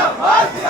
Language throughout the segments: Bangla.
Não,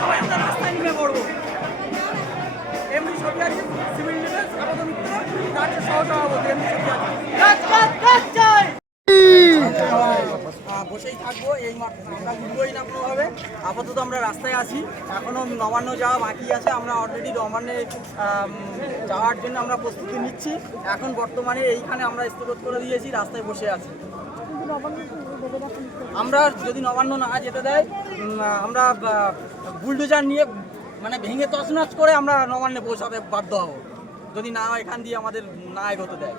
সবাই আমরা রাস্তায় নেমে পড়ব। এমনি বসেই থাকব, এই আমরা উঠবোই না কোনোভাবে। আপাতত আমরা রাস্তায় আছি, এখনও নবান্ন যাওয়া বাকি আছে, আমরা অলরেডি নবান্নে যাওয়ার জন্য আমরা প্রস্তুতি নিচ্ছি। এখন বর্তমানে এইখানে আমরা স্থগত করে দিয়েছি, রাস্তায় বসে আছি। আমরা যদি নবান্ন না যেতে দেয় আমরা বুলডোজার নিয়ে মানে ভেঙে তছনছ করে আমরা নবান্নে পৌঁছাতে বাধ্য হব। যদি না এখান দিয়ে আমাদের না এগোতে দেয়।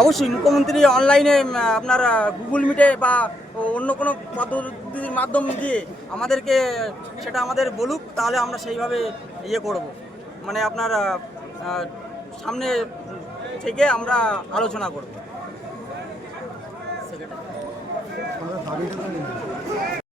অবশ্যই, মুখ্যমন্ত্রী অনলাইনে আপনার গুগল মিটে বা অন্য কোনো পদ্ধতির মাধ্যম দিয়ে আমাদেরকে সেটা আমাদের বলুক, তাহলে আমরা সেইভাবে ইয়ে করব। মানে আপনার সামনে থেকে আমরা আলোচনা করব।